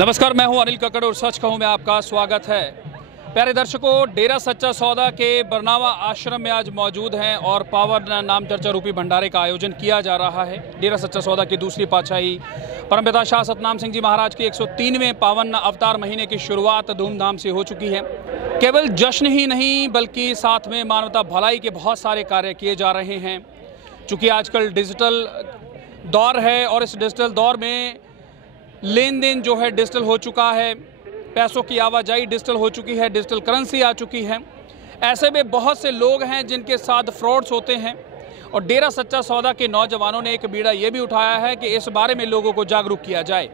नमस्कार, मैं हूं अनिल कक्कड़ और सच कहूं में आपका स्वागत है। प्यारे दर्शकों, डेरा सच्चा सौदा के बरनावा आश्रम में आज मौजूद हैं और पावन नाम चर्चा रूपी भंडारे का आयोजन किया जा रहा है। डेरा सच्चा सौदा की दूसरी पातशाही परमपिता शाह सतनाम सिंह जी महाराज के 103वें पावन अवतार महीने की शुरुआत धूमधाम से हो चुकी है। केवल जश्न ही नहीं बल्कि साथ में मानवता भलाई के बहुत सारे कार्य किए जा रहे हैं। चूँकि आजकल डिजिटल दौर है और इस डिजिटल दौर में लेन देन जो है डिजिटल हो चुका है, पैसों की आवाजाही डिजिटल हो चुकी है, डिजिटल करेंसी आ चुकी है। ऐसे में बहुत से लोग हैं जिनके साथ फ्रॉड्स होते हैं और डेरा सच्चा सौदा के नौजवानों ने एक बीड़ा ये भी उठाया है कि इस बारे में लोगों को जागरूक किया जाए।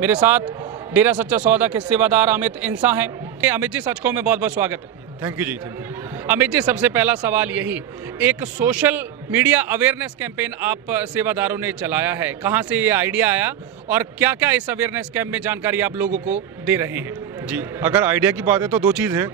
मेरे साथ डेरा सच्चा सौदा के सेवादार अमित इंसा हैं। अमित जी, सच कहूं में बहुत बहुत स्वागत है। थैंक यू जी, थैंक यू। अमित जी, सबसे पहला सवाल यही, एक सोशल मीडिया अवेयरनेस कैंपेन आप सेवादारों ने चलाया है, कहाँ से ये आइडिया आया और क्या क्या इस अवेयरनेस कैंप में जानकारी आप लोगों को दे रहे हैं? जी, अगर आइडिया की बात है तो दो चीज़ है।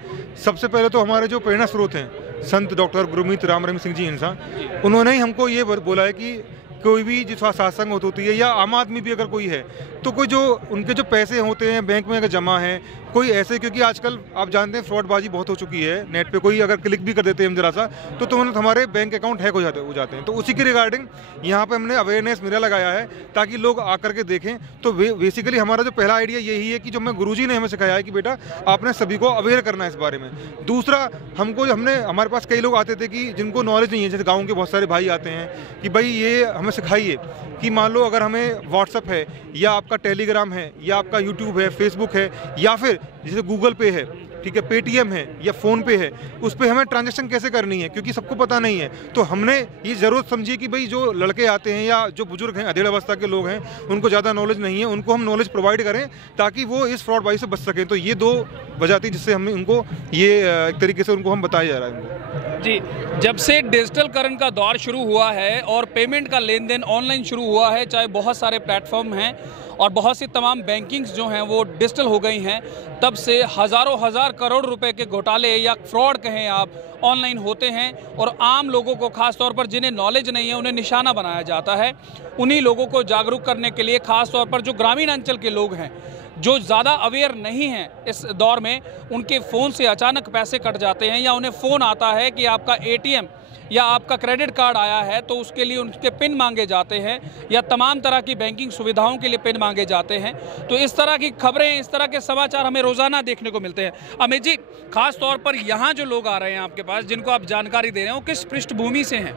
सबसे पहले तो हमारे जो प्रेरणा स्रोत हैं संत डॉक्टर गुरमीत राम रहीम सिंह जी इंसा, उन्होंने ही हमको ये बोला है कि कोई भी जिस सत्संग होती है या आम आदमी भी अगर कोई है तो कोई जो उनके जो पैसे होते हैं बैंक में अगर जमा है कोई ऐसे, क्योंकि आजकल आप जानते हैं फ्रॉडबाजी बहुत हो चुकी है नेट पे, कोई अगर क्लिक भी कर देते हैं हम जरा सा तो तुरंत हमारे बैंक अकाउंट हैक हो जाते हैं। तो उसी के रिगार्डिंग यहाँ पे हमने अवेयरनेस मेला लगाया है ताकि लोग आकर के देखें। तो बेसिकली हमारा जो पहला आइडिया यही है कि जो गुरुजी ने हमें सिखाया है कि बेटा आपने सभी को अवेयर करना है इस बारे में। दूसरा, हमारे पास कई लोग आते थे कि जिनको नॉलेज नहीं है, जैसे गाँव के बहुत सारे भाई आते हैं कि भाई ये हमें सिखाइए कि मान लो अगर हमें व्हाट्सअप है या आपका टेलीग्राम है या आपका यूट्यूब है, फेसबुक है या फिर जैसे गूगल पे है, ठीक है, पेटीएम है या फ़ोन पे है, उस पर हमें ट्रांजैक्शन कैसे करनी है क्योंकि सबको पता नहीं है। तो हमने ये ज़रूरत समझी कि भाई जो लड़के आते हैं या जो बुजुर्ग हैं, अधेड़ अवस्था के लोग हैं, उनको ज़्यादा नॉलेज नहीं है, उनको हम नॉलेज प्रोवाइड करें ताकि वो इस फ्रॉडबाजी से बच सकें। तो ये दो वजह थी जिससे हमें उनको ये एक तरीके से उनको हम बताया जा रहा है जी। जब से डिजिटलकरण का दौर शुरू हुआ है और पेमेंट का लेन देन ऑनलाइन शुरू हुआ है, चाहे बहुत सारे प्लेटफॉर्म हैं और बहुत सी तमाम बैंकिंग्स जो हैं वो डिजिटल हो गई हैं, तब से हज़ारों हज़ार करोड़ रुपए के घोटाले या फ्रॉड कहें आप ऑनलाइन होते हैं और आम लोगों को, खास तौर पर जिन्हें नॉलेज नहीं है, उन्हें निशाना बनाया जाता है। उन्हीं लोगों को जागरूक करने के लिए खास तौर पर जो ग्रामीण अंचल के लोग हैं जो ज़्यादा अवेयर नहीं हैं इस दौर में, उनके फ़ोन से अचानक पैसे कट जाते हैं या उन्हें फ़ोन आता है कि आपका एटीएम या आपका क्रेडिट कार्ड आया है तो उसके लिए उनके पिन मांगे जाते हैं या तमाम तरह की बैंकिंग सुविधाओं के लिए पिन मांगे जाते हैं। तो इस तरह की खबरें, इस तरह के समाचार हमें रोज़ाना देखने को मिलते हैं। अमित जी, खास तौर पर यहाँ जो लोग आ रहे हैं आपके पास, जिनको आप जानकारी दे रहे हैं, वो किस पृष्ठभूमि से हैं?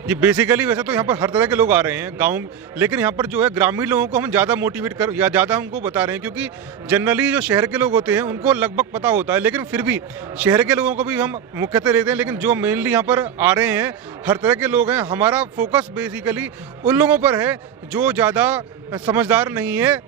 जी, बेसिकली वैसे तो यहाँ पर हर तरह के लोग आ रहे हैं गाँव, लेकिन यहाँ पर जो है ग्रामीण लोगों को हम ज़्यादा मोटिवेट कर या ज़्यादा उनको बता रहे हैं क्योंकि जनरली जो शहर के लोग होते हैं उनको लगभग पता होता है, लेकिन फिर भी शहर के लोगों को भी हम मुख्यतः लेते हैं। लेकिन जो मेनली यहाँ पर आ रहे हैं हर तरह के लोग हैं। हमारा फोकस बेसिकली उन लोगों पर है जो ज़्यादा समझदार नहीं है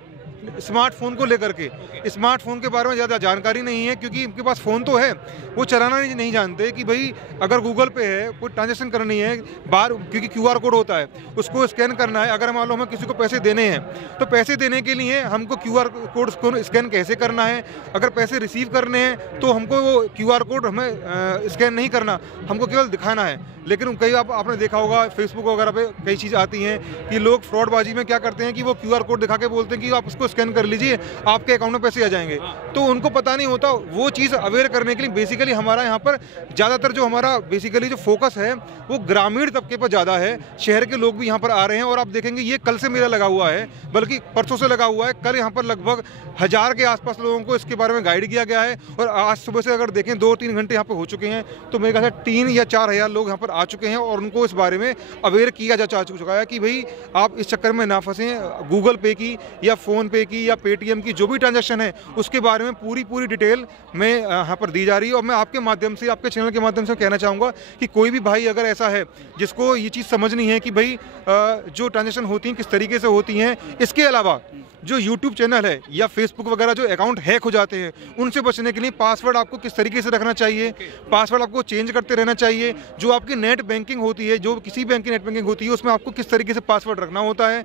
स्मार्टफोन को लेकर के, स्मार्टफोन के बारे में ज़्यादा जानकारी नहीं है क्योंकि इनके पास फ़ोन तो है, वो चलाना नहीं जानते कि भाई अगर गूगल पे है कोई ट्रांजैक्शन करनी है बाहर, क्योंकि क्यूआर कोड होता है उसको स्कैन करना है। अगर मान लो हमें किसी को पैसे देने हैं तो पैसे देने के लिए हमको क्यूआर कोड को स्कैन कैसे करना है, अगर पैसे रिसीव करने हैं तो हमको वो क्यूआर कोड हमें स्कैन नहीं करना, हमको केवल दिखाना है। लेकिन कई आपने देखा होगा फेसबुक वगैरह पे कई चीज़ आती हैं कि लोग फ्रॉडबाजी में क्या करते हैं कि वो क्यूआर कोड दिखा के बोलते हैं कि आप उसको स्कैन कर लीजिए आपके अकाउंट में पैसे आ जाएंगे, तो उनको पता नहीं होता। वो चीज़ अवेयर करने के लिए बेसिकली हमारा यहाँ पर ज़्यादातर जो हमारा बेसिकली जो फोकस है वो ग्रामीण तबके पर ज़्यादा है। शहर के लोग भी यहाँ पर आ रहे हैं और आप देखेंगे ये कल से मेला लगा हुआ है, बल्कि परसों से लगा हुआ है। कल यहाँ पर लगभग 1000 के आसपास लोगों को इसके बारे में गाइड किया गया है और आज सुबह से अगर देखें 2-3 घंटे यहाँ पर हो चुके हैं तो मेरे ख्याल से 3 या 4 हज़ार लोग यहाँ पर आ चुके हैं और उनको इस बारे में अवेयर किया जा चुका है कि भाई आप इस चक्कर में ना फंसें। गूगल पे की या फ़ोन पे की या पेटीएम की जो भी ट्रांजैक्शन है उसके बारे में पूरी डिटेल में यहाँ पर दी जा रही है। और मैं आपके माध्यम से, आपके चैनल के माध्यम से कहना चाहूँगा कि कोई भी भाई अगर ऐसा है जिसको ये चीज़ समझनी है कि भाई जो ट्रांजैक्शन होती हैं किस तरीके से होती हैं, इसके अलावा जो यूट्यूब चैनल है या फेसबुक वगैरह जो अकाउंट हैक हो जाते हैं उनसे बचने के लिए पासवर्ड आपको किस तरीके से रखना चाहिए, पासवर्ड आपको चेंज करते रहना चाहिए। जो आपकी नेट बैंकिंग होती है, जो किसी बैंक की नेट बैंकिंग होती है, उसमें आपको किस तरीके से पासवर्ड रखना होता है।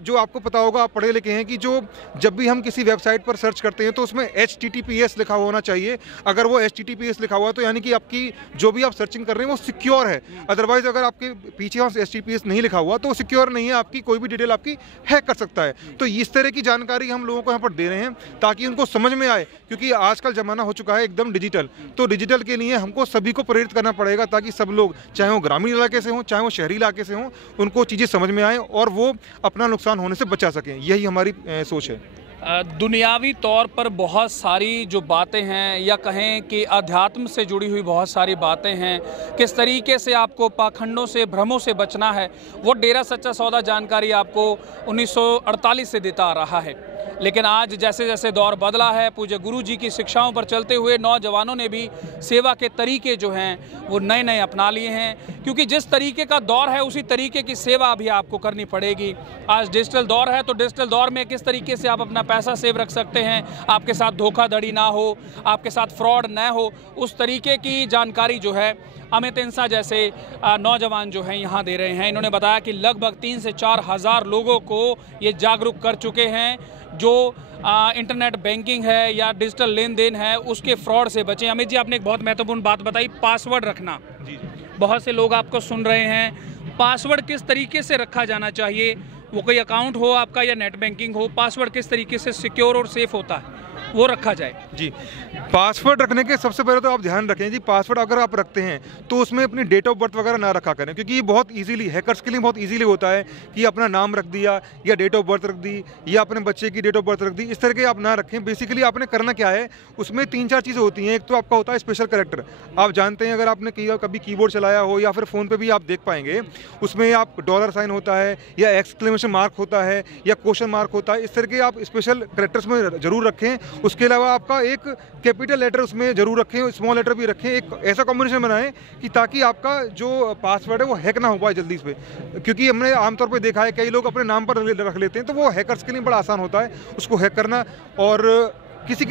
जो आपको पता होगा, आप पढ़े लिखे हैं कि जो तो जब भी हम किसी वेबसाइट पर सर्च करते हैं तो उसमें HTTPS लिखा होना चाहिए। अगर वो HTTPS लिखा हुआ तो यानी कि आपकी जो भी आप सर्चिंग कर रहे हैं वो सिक्योर है। अदरवाइज अगर आपके पीछे HTTPS नहीं लिखा हुआ तो सिक्योर नहीं है, आपकी कोई भी डिटेल आपकी हैक कर सकता है। तो इस तरह की जानकारी हम लोगों को यहाँ पर दे रहे हैं ताकि उनको समझ में आए, क्योंकि आजकल ज़माना हो चुका है एकदम डिजिटल। तो डिजिटल के लिए हमको सभी को प्रेरित करना पड़ेगा ताकि सब लोग, चाहे वो ग्रामीण इलाके से हों चाहे वो शहरी इलाके से हों, उनको चीज़ें समझ में आए और वो अपना नुकसान होने से बचा सकें। यही हमारी सोच है। दुनियावी तौर पर बहुत सारी जो बातें हैं, या कहें कि अध्यात्म से जुड़ी हुई बहुत सारी बातें हैं, किस तरीके से आपको पाखंडों से, भ्रमों से बचना है, वो डेरा सच्चा सौदा जानकारी आपको 1948 से देता आ रहा है। लेकिन आज जैसे जैसे दौर बदला है, पूज्य गुरु जी की शिक्षाओं पर चलते हुए नौजवानों ने भी सेवा के तरीके जो हैं वो नए नए अपना लिए हैं, क्योंकि जिस तरीके का दौर है उसी तरीके की सेवा भी आपको करनी पड़ेगी। आज डिजिटल दौर है, तो डिजिटल दौर में किस तरीके से आप अपना पैसा सेव रख सकते हैं, आपके साथ धोखाधड़ी ना हो, आपके साथ फ्रॉड न हो, उस तरीके की जानकारी जो है अमित इंसा जैसे नौजवान जो हैं यहाँ दे रहे हैं। इन्होंने बताया कि लगभग 3 से 4 हज़ार लोगों को ये जागरूक कर चुके हैं जो इंटरनेट बैंकिंग है या डिजिटल लेन देन है उसके फ्रॉड से बचें। अमित जी, आपने एक बहुत महत्वपूर्ण बात बताई, पासवर्ड रखना। जी। बहुत से लोग आपको सुन रहे हैं, पासवर्ड किस तरीके से रखा जाना चाहिए? वो कोई अकाउंट हो आपका या नेट बैंकिंग हो, पासवर्ड किस तरीके से सिक्योर और सेफ होता है वो रखा जाए? जी, पासवर्ड रखने के सबसे पहले तो आप ध्यान रखें जी, पासवर्ड अगर आप रखते हैं तो उसमें अपनी डेट ऑफ बर्थ वगैरह ना रखा करें, क्योंकि ये बहुत इजीली, हैकर्स के लिए बहुत इजीली होता है कि अपना नाम रख दिया या डेट ऑफ बर्थ रख दी या अपने बच्चे की डेट ऑफ बर्थ रख दी, इस तरह के आप ना रखें। बेसिकली आपने करना क्या है, उसमें 3-4 चीज़ें होती हैं। एक तो आपका होता है स्पेशल कैरेक्टर। आप जानते हैं, अगर आपने कभी कीबोर्ड चलाया हो या फिर फ़ोन पर भी आप देख पाएंगे, उसमें आप $साइन होता है या एक्सक्लेमेशन मार्क होता है या क्वेश्चन मार्क होता है, इस तरह के आप स्पेशल कैरेक्टर्स में जरूर रखें। उसके अलावा आपका एक कैपिटल लेटर उसमें जरूर रखें, स्मॉल लेटर भी रखें। एक ऐसा कॉम्बिनेशन बनाएं कि ताकि आपका जो पासवर्ड है वो हैक ना हो पाए जल्दी से, क्योंकि हमने आमतौर पे देखा है कई लोग अपने नाम पर रख लेते हैं, तो वो हैकर्स के लिए बड़ा आसान होता है उसको हैक करना। और किसी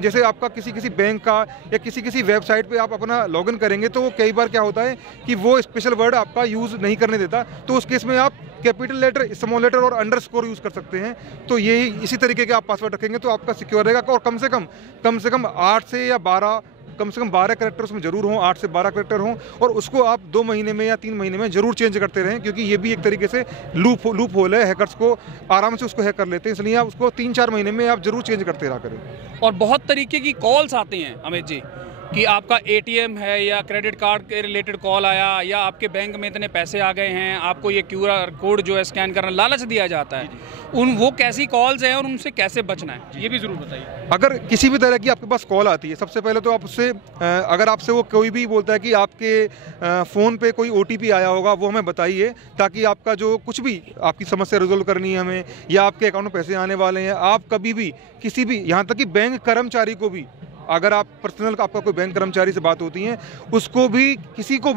जैसे आपका किसी बैंक का या किसी वेबसाइट पे आप अपना लॉगिन करेंगे तो कई बार क्या होता है कि वो स्पेशल वर्ड आपका यूज़ नहीं करने देता, तो उस केस में आप कैपिटल लेटर, स्मॉल लेटर और अंडरस्कोर यूज़ कर सकते हैं। तो यही इसी तरीके के आप पासवर्ड रखेंगे तो आपका सिक्योर रहेगा। और कम से कम 8 से या 12, कम से कम 12 कैरेक्टर उसमें जरूर हों, 8 से 12 कैरेक्टर हों, और उसको आप 2 महीने में या 3 महीने में जरूर चेंज करते रहें, क्योंकि ये भी एक तरीके से लूप होल है, हैकर्स को आराम से उसको हैक कर लेते हैं, इसलिए आप उसको 3-4 महीने में आप जरूर चेंज करते रहा करें। और बहुत तरीके की कॉल्स आती हैं अमित जी कि आपका ATM है या क्रेडिट कार्ड के रिलेटेड कॉल आया या आपके बैंक में इतने पैसे आ गए हैं, आपको ये QR कोड जो है स्कैन करना, लालच दिया जाता है। वो कैसी कॉल्स हैं और उनसे कैसे बचना है, ये भी ज़रूर बताइए। अगर किसी भी तरह की आपके पास कॉल आती है, सबसे पहले तो आप उससे, अगर आपसे वो कोई भी बोलता है कि आपके फ़ोन पे कोई OTP आया होगा, वो हमें बताइए, ताकि आपका जो कुछ भी आपकी समस्या रिजोल्व करनी है हमें, या आपके अकाउंट में पैसे आने वाले हैं, आप कभी भी किसी भी, यहाँ तक कि बैंक कर्मचारी को भी, अगर आप पर्सनल आपका कोई बैंक कर्मचारी से बात होती है, उसको भी, किसी को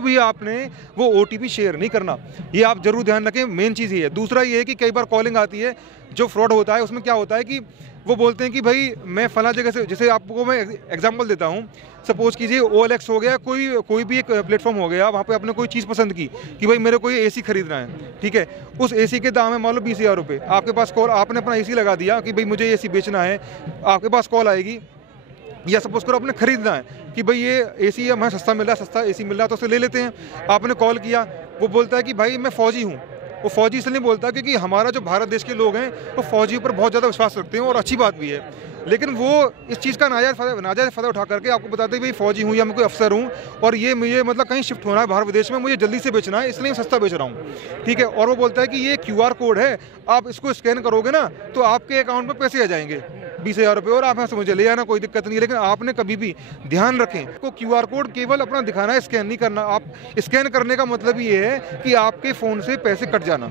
भी आपने वो OTP शेयर नहीं करना, ये आप जरूर ध्यान रखें। मेन चीज़ ये है। दूसरा ये है कि कई बार कॉलिंग आती है, जो फ्रॉड होता है उसमें क्या होता है कि वो बोलते हैं कि भाई मैं फला जगह से, जैसे आपको मैं एग्जांपल देता हूँ, सपोज कीजिए OLX हो गया, कोई भी एक प्लेटफॉर्म हो गया, वहाँ पे आपने कोई चीज़ पसंद की कि भाई मेरे को ये AC खरीदना है, ठीक है, उस AC के दाम है मान लो 20,000 रुपये। आपके पास कॉल, आपने अपना AC लगा दिया कि भाई मुझे AC बेचना है, आपके पास कॉल आएगी, या सपोज करो आपने खरीदना है कि भाई ये AC हमें सस्ता मिल रहा है, सस्ता AC मिल रहा है तो उसे ले लेते हैं। आपने कॉल किया, वो बोलता है कि भाई मैं फौजी हूँ। वो फौजी इसलिए बोलता है क्योंकि हमारा जो भारत देश के लोग हैं वो फौजी पर बहुत ज़्यादा विश्वास रखते हैं, और अच्छी बात भी है, लेकिन वो इस चीज़ का नाजायज़ फ़ायदा उठा करके आपको बताते हैं भाई फौजी हूँ या मैं कोई अफसर हूँ और ये मुझे मतलब कहीं शिफ्ट होना है बाहर विदेश में, मुझे जल्दी से बेचना है, इसलिए मैं सस्ता बेच रहा हूँ, ठीक है। और वो बोलता है कि ये QR कोड है, आप इसको स्कैन करोगे ना तो आपके अकाउंट में पैसे आ जाएंगे 20,000 रुपये, और आप यहाँ से मुझे ले आना, कोई दिक्कत नहीं है। लेकिन आपने कभी भी ध्यान रखें, को QR कोड केवल अपना दिखाना है, स्कैन नहीं करना। आप स्कैन करने का मतलब ये है कि आपके फ़ोन से पैसे कट जाना।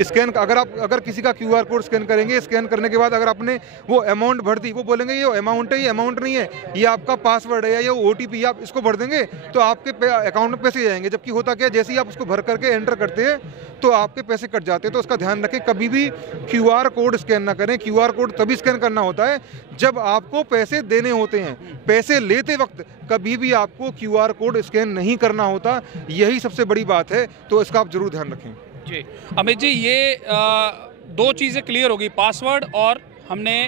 स्कैन, अगर किसी का QR कोड स्कैन करेंगे, स्कैन करने के बाद अगर आपने वो अमाउंट भर दी, वो बोलेंगे ये अमाउंट है, ये अमाउंट नहीं है, ये आपका पासवर्ड है या ये OTP, आप इसको भर देंगे तो आपके अकाउंट में पैसे जाएंगे। जबकि होता क्या है, जैसे ही आप उसको भर करके एंटर करते हैं तो आपके पैसे कट जाते हैं। तो उसका ध्यान रखें, कभी भी QR कोड स्कैन ना करें। QR कोड तभी स्कैन करना होता है जब आपको पैसे देने होते हैं। पैसे लेते वक्त कभी भी आपको QR कोड स्कैन नहीं करना होता, यही सबसे बड़ी बात है, तो इसका आप जरूर ध्यान रखें। जी अमित जी, ये दो चीज़ें क्लियर होगी, पासवर्ड और हमने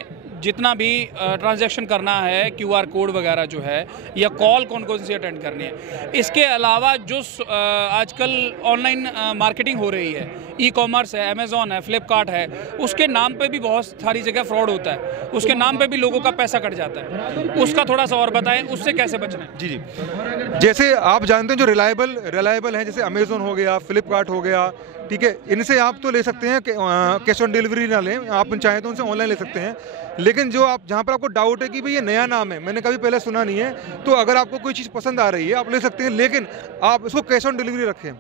जितना भी ट्रांजैक्शन करना है, क्यूआर कोड वगैरह जो है, या कॉल कौन कौन सी अटेंड करनी है। इसके अलावा जो आजकल ऑनलाइन मार्केटिंग हो रही है, ई कॉमर्स है, अमेज़ॉन है, फ्लिपकार्ट है, उसके नाम पे भी बहुत सारी जगह फ्रॉड होता है, उसके नाम पे भी लोगों का पैसा कट जाता है। उसका थोड़ा सा और बताएं, उससे कैसे बचना है। जी जी, जैसे आप जानते हैं जो रिलायबल हैं, जैसे अमेज़ॉन हो गया, फ्लिपकार्ट हो गया, ठीक है, इनसे आप तो ले सकते हैं, कैश ऑन डिलीवरी ना लें, आप चाहें तो उनसे ऑनलाइन ले सकते हैं। लेकिन जो आप जहाँ पर आपको डाउट है कि भाई ये नया नाम है, मैंने कभी पहले सुना नहीं है, तो अगर आपको कोई चीज़ पसंद आ रही है आप ले सकते हैं, लेकिन आप उसको कैश ऑन डिलीवरी रखें।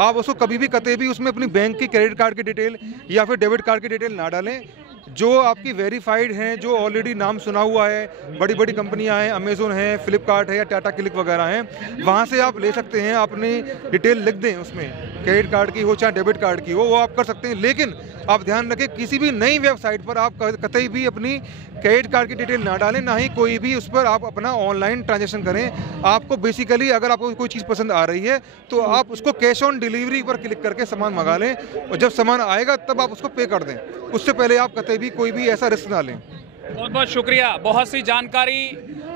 आप उसको कभी भी कतई भी उसमें अपनी बैंक की क्रेडिट कार्ड की डिटेल या फिर डेबिट कार्ड की डिटेल ना डालें। जो आपकी वेरीफाइड हैं, जो ऑलरेडी नाम सुना हुआ है, बड़ी बड़ी कंपनियां हैं, अमेज़ॉन है, फ्लिपकार्ट है या टाटा क्लिक वगैरह हैं, वहां से आप ले सकते हैं। अपनी डिटेल लिख दें, उसमें क्रेडिट कार्ड की हो चाहे डेबिट कार्ड की हो, वो आप कर सकते हैं। लेकिन आप ध्यान रखें, किसी भी नई वेबसाइट पर आप कतई भी अपनी क्रेडिट कार्ड की डिटेल ना डालें, ना ही कोई भी उस पर आप अपना ऑनलाइन ट्रांजेक्शन करें। आपको बेसिकली अगर आपको कोई चीज़ पसंद आ रही है तो आप उसको कैश ऑन डिलीवरी पर क्लिक करके सामान मंगा लें, और जब सामान आएगा तब आप उसको पे कर दें। उससे पहले आप कतई भी कोई भी ऐसा रिस्क ना लें। बहुत बहुत शुक्रिया। बहुत सी जानकारी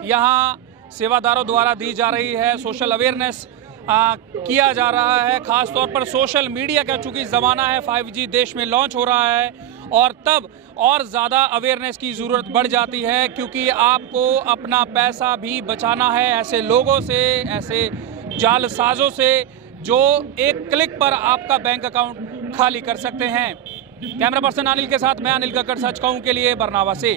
यहाँ सेवादारों द्वारा दी जा रही है, सोशल अवेयरनेस किया जा रहा है, खास तौर पर सोशल मीडिया का, चूंकि ज़माना है 5G देश में लॉन्च हो रहा है, और तब और ज़्यादा अवेयरनेस की ज़रूरत बढ़ जाती है, क्योंकि आपको अपना पैसा भी बचाना है ऐसे लोगों से, ऐसे जालसाजों से जो एक क्लिक पर आपका बैंक अकाउंट खाली कर सकते हैं। कैमरा पर्सन अनिल के साथ मैं अनिल कक्कड़, सच कहूं के लिए बरनावा से।